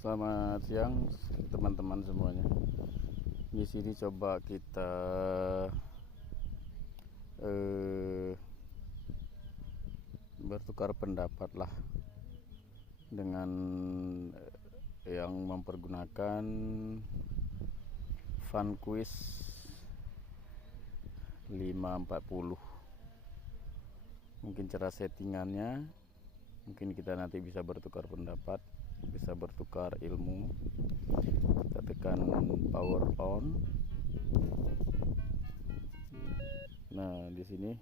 Selamat siang teman-teman semuanya. Di sini coba kita bertukar pendapat lah dengan yang mempergunakan Vanquish 540. Mungkin cara settingannya, mungkin kita nanti bisa bertukar pendapat, bisa bertukar ilmu. Kita tekan power on. Nah, di sini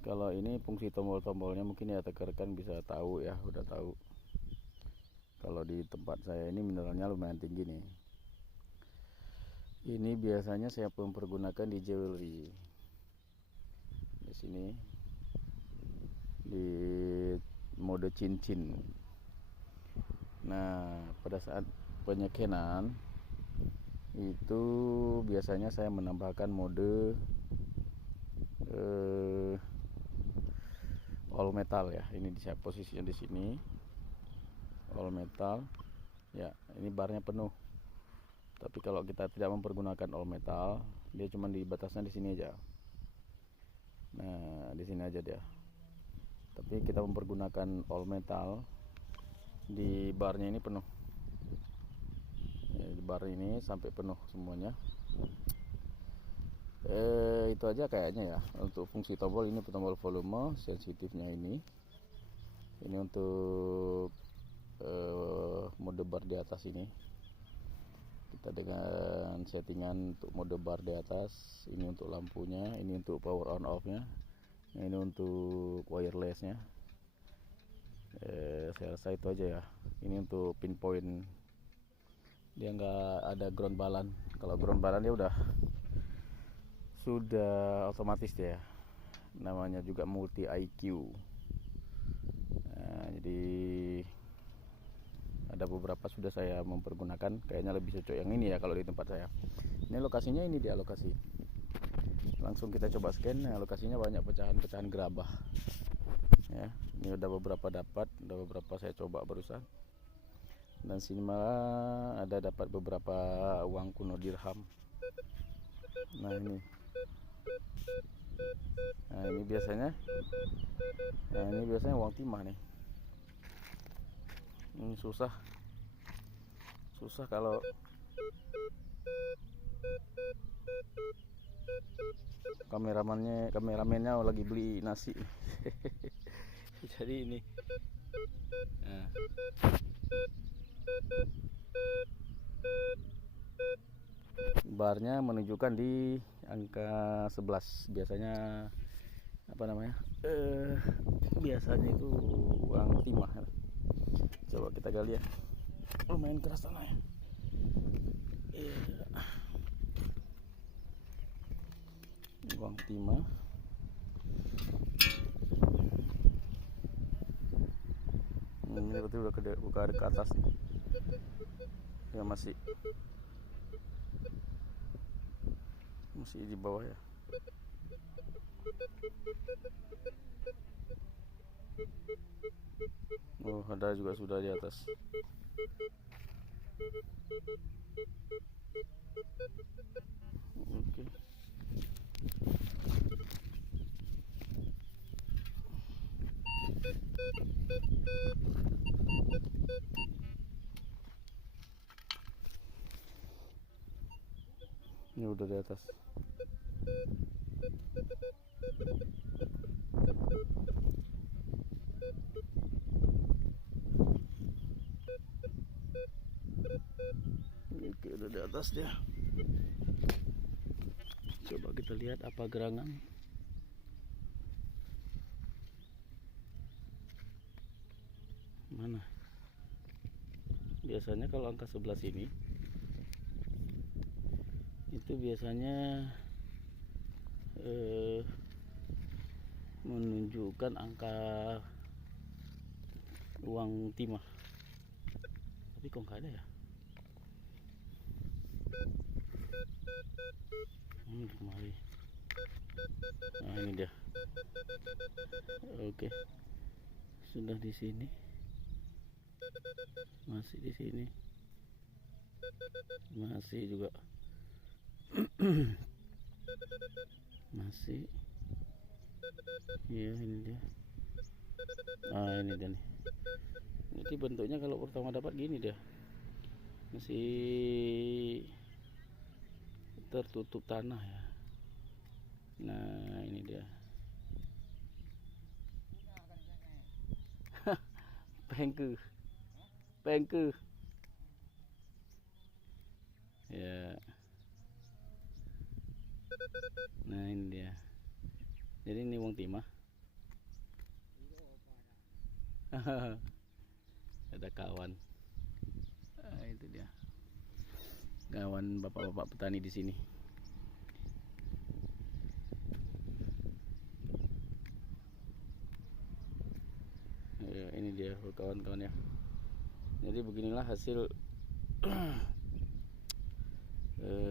kalau ini fungsi tombol-tombolnya mungkin ya rekan-rekan bisa tahu ya, udah tahu. Kalau di tempat saya ini mineralnya lumayan tinggi nih. Ini biasanya saya mempergunakan di jewelry. Di sini di mode cincin. Nah, pada saat penyekenan itu biasanya saya menambahkan mode all metal ya. Ini saya posisinya di sini. All metal. Ya, ini barnya penuh. Tapi kalau kita tidak mempergunakan all metal, dia cuma di batasnya di sini aja. Nah, di sini aja dia. Tapi kita mempergunakan all metal, di barnya ini penuh. Ya, di bar ini sampai penuh semuanya. Itu aja kayaknya ya. Untuk fungsi tombol ini tombol volume, sensitifnya ini untuk mode bar di atas ini. Kita dengan settingan untuk mode bar di atas, ini untuk lampunya, ini untuk power on off nya, ini untuk wirelessnya. Saya rasa itu aja ya. Ini untuk pinpoint, dia nggak ada ground balance. Kalau ground balance dia sudah otomatis dia, namanya juga multi IQ. Nah, jadi ada beberapa sudah saya mempergunakan, kayaknya lebih cocok yang ini ya kalau di tempat saya. Ini lokasinya, ini dia lokasi. Langsung kita coba scan. Nah, lokasinya banyak pecahan-pecahan gerabah ya. Ini udah beberapa dapat, udah beberapa saya coba barusan. Dan sini malah ada dapat beberapa uang kuno dirham. Nah, ini biasanya uang timah nih. Ini susah kalau kameramennya lagi beli nasi. Jadi ini barnya menunjukkan di angka 11. Biasanya biasanya itu uang timah. Coba kita gali ya. Lumayan keras tanahnya. Uang timah. Ini berarti udah ke atas nih. Ya masih di bawah ya. Oh, ada juga sudah di atas. Oke. Ini udah di atas. Oke, udah di atas dia. Coba kita lihat apa gerangan. Mana? Biasanya kalau angka 11 ini itu biasanya menunjukkan angka uang timah. Tapi kok nggak ada ya? Kemari. Nah, ini dia. Oke. Sudah di sini. Masih di sini, masih juga. Masih. Iya, ini dia. Ini dia nih. Jadi bentuknya kalau pertama dapat gini dia, masih tertutup tanah ya. Nah, ini dia. Pengke. Pengke. Ya. Nah, ini dia. Jadi ini wong timah. Ada kawan. Itu dia. Kawan bapak-bapak petani di sini. Ini dia kawan-kawan ya. Jadi beginilah hasil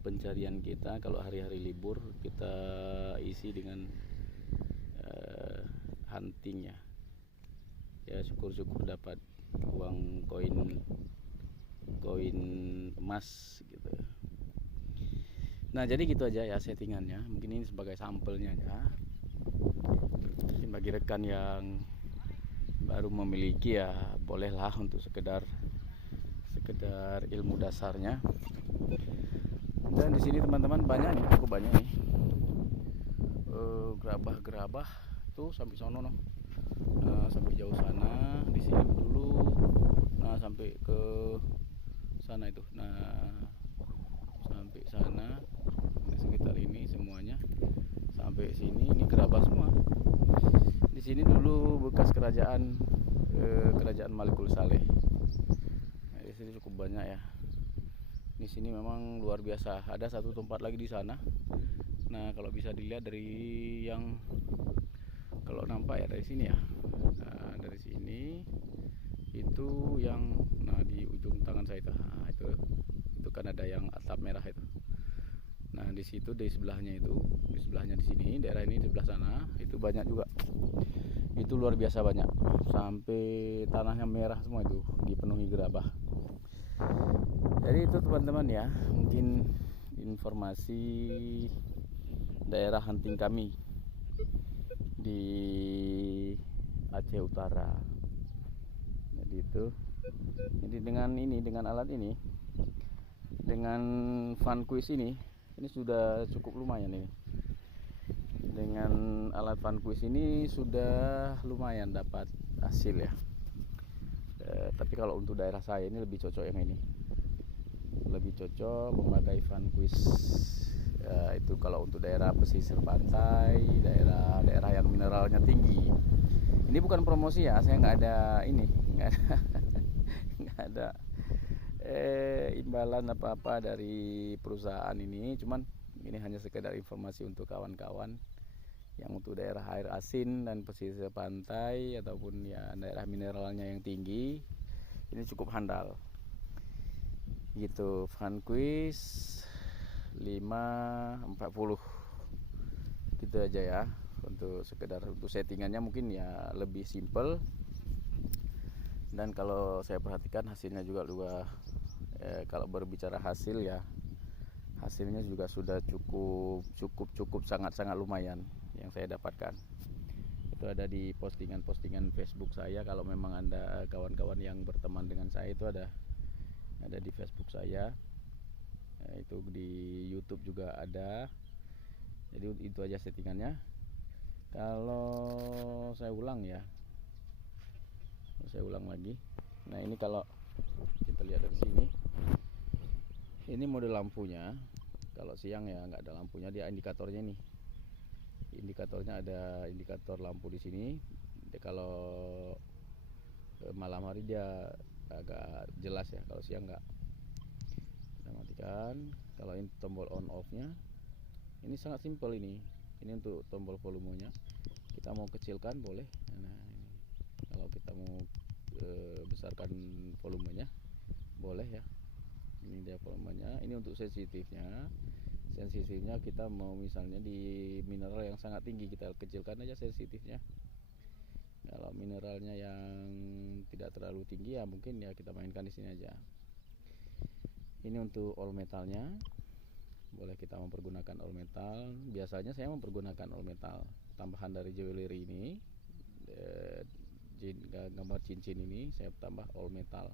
pencarian kita. Kalau hari-hari libur kita isi dengan hunting ya. Ya syukur-syukur dapat uang koin emas gitu. Nah jadi gitu aja ya settingannya. Mungkin ini sebagai sampelnya ya. Mungkin bagi rekan yang baru memiliki ya bolehlah untuk sekedar ilmu dasarnya. Dan di sini teman-teman banyak nih, cukup banyak nih gerabah tuh sampai sono no. Nah, sampai jauh sana, di sini dulu. Nah, sampai ke sana itu. Nah, sampai sana di sekitar ini semuanya. Sampai sini ini gerabah semua. Di sini dulu bekas kerajaan Malikul Saleh. Nah, di sini cukup banyak ya. Di sini memang luar biasa. Ada satu tempat lagi di sana. Nah, kalau bisa dilihat dari yang kalau nampak ya dari sini ya. Nah, dari sini itu yang di ujung tangan saya itu. Nah, itu kan ada yang atap merah itu. Nah, di situ di sebelahnya itu, di sebelahnya di sini, daerah ini di sebelah sana itu banyak juga. Itu luar biasa banyak. Sampai tanahnya merah semua itu, dipenuhi gerabah. Jadi itu teman-teman ya, mungkin informasi daerah hunting kami di Aceh Utara. Jadi itu. Jadi dengan alat ini, dengan Vanquish ini sudah cukup lumayan ini. Dengan alat Vanquish ini sudah lumayan dapat hasil ya. Tapi kalau untuk daerah saya ini lebih cocok yang ini. Lebih cocok memakai Vanquish. Itu kalau untuk daerah pesisir pantai, daerah yang mineralnya tinggi. Ini bukan promosi ya, saya nggak ada nggak ada imbalan apa-apa dari perusahaan ini. Cuman ini hanya sekedar informasi untuk kawan-kawan yang untuk daerah air asin dan pesisir pantai ataupun ya daerah mineralnya yang tinggi. Ini cukup handal. Gitu, Vanquish 540 gitu aja ya. Untuk sekedar untuk settingannya mungkin ya lebih simple. Dan kalau saya perhatikan hasilnya juga kalau berbicara hasil ya, hasilnya juga sudah cukup sangat lumayan yang saya dapatkan. Itu ada di postingan Facebook saya. Kalau memang Anda kawan-kawan yang berteman dengan saya itu ada di Facebook saya. Itu di YouTube juga ada. Jadi itu aja settingannya. Kalau saya ulang lagi. Nah, ini kalau kita lihat dari sini, ini mode lampunya. Kalau siang ya nggak ada lampunya, dia indikatornya nih. Indikatornya ada indikator lampu di sini. Kalau malam hari dia agak jelas ya, kalau siang nggak. Kita matikan. Kalau ini tombol on off-nya, ini sangat simpel ini. Ini untuk tombol volumenya. Kita mau kecilkan boleh. Nah, ini. Kalau kita mau besarkan volumenya boleh ya. Ini dia volumenya. Ini untuk sensitifnya. Sensitifnya kita mau misalnya di mineral yang sangat tinggi, kita kecilkan aja sensitifnya. Kalau mineralnya yang tidak terlalu tinggi ya mungkin ya kita mainkan di sini aja. Ini untuk all metalnya, boleh kita mempergunakan all metal. Biasanya saya mempergunakan all metal tambahan dari jewelry ini, gambar cincin ini saya tambah all metal.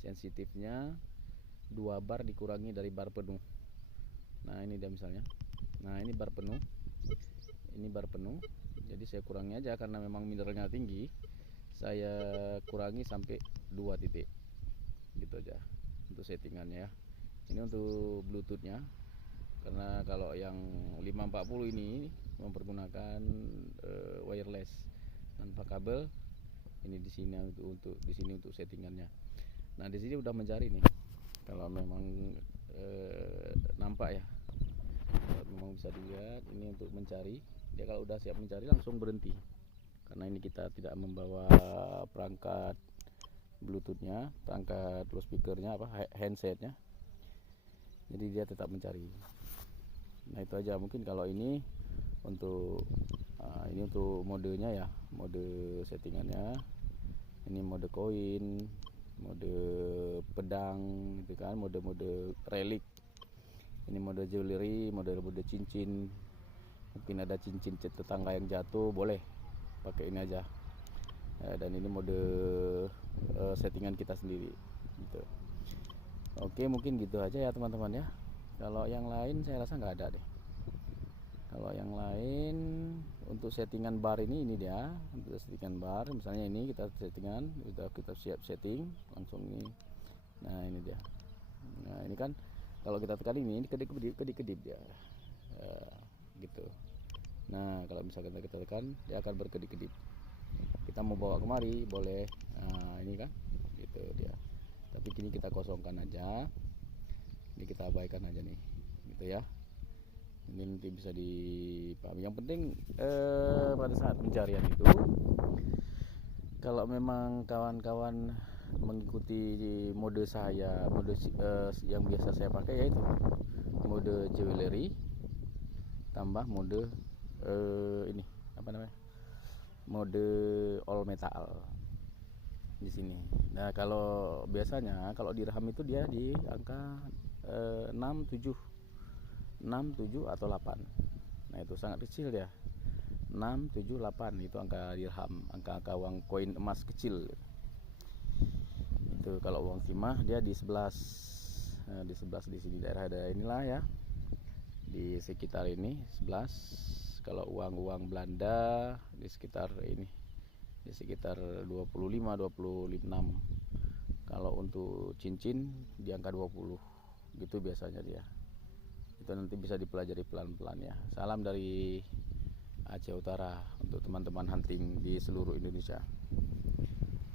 Sensitifnya 2 bar dikurangi dari bar penuh. Nah ini dia misalnya, nah ini bar penuh, ini bar penuh, jadi saya kurangi aja karena memang mineralnya tinggi, saya kurangi sampai 2 titik gitu aja untuk settingannya ya. Ini untuk bluetoothnya, karena kalau yang 540 ini mempergunakan wireless tanpa kabel. Ini di sini untuk di sini untuk settingannya. Nah di sini udah mencari nih, kalau memang nampak ya, kalau memang bisa dilihat ini untuk mencari. Dia kalau udah siap mencari langsung berhenti, karena ini kita tidak membawa perangkat bluetoothnya, perangkat loudspeakernya, handsetnya, jadi dia tetap mencari. Nah itu aja mungkin kalau ini untuk ini untuk modenya ya, mode settingannya. Ini mode koin, mode pedang gitu kan, mode relik. Ini mode jewelry, mode cincin. Mungkin ada cincin tetangga yang jatuh, boleh pakai ini aja. Dan ini mode settingan kita sendiri gitu. Oke, mungkin gitu aja ya teman-teman ya. Kalau yang lain saya rasa nggak ada deh. Kalau yang lain untuk settingan bar ini dia untuk settingan bar, misalnya ini kita settingan, sudah kita siap setting langsung ini. Nah ini dia. Nah ini kan kalau kita tekan ini kedip-kedip dia gitu. Nah kalau misalkan kita tekan dia akan berkedip-kedip. Kita mau bawa kemari boleh. Nah ini kan gitu dia. Tapi kini kita kosongkan aja, ini kita abaikan aja nih gitu ya. Ini nanti bisa dipahami. Yang penting pada saat pencarian itu, kalau memang kawan-kawan mengikuti mode saya, mode yang biasa saya pakai yaitu mode jewelry tambah mode ini apa namanya, mode all metal di sini. Nah kalau biasanya kalau dirham itu dia di angka 6, 7 atau 8. Nah itu sangat kecil ya, 6, 7, 8 itu angka dirham, angka uang koin emas kecil. Itu kalau uang timah dia di 11, di 11 di sini daerah inilah ya, di sekitar ini 11. Kalau uang Belanda di sekitar ini, di sekitar 25, 26. Kalau untuk cincin di angka 20 gitu biasanya dia. Itu nanti bisa dipelajari pelan-pelan ya. Salam dari Aceh Utara untuk teman-teman hunting di seluruh Indonesia.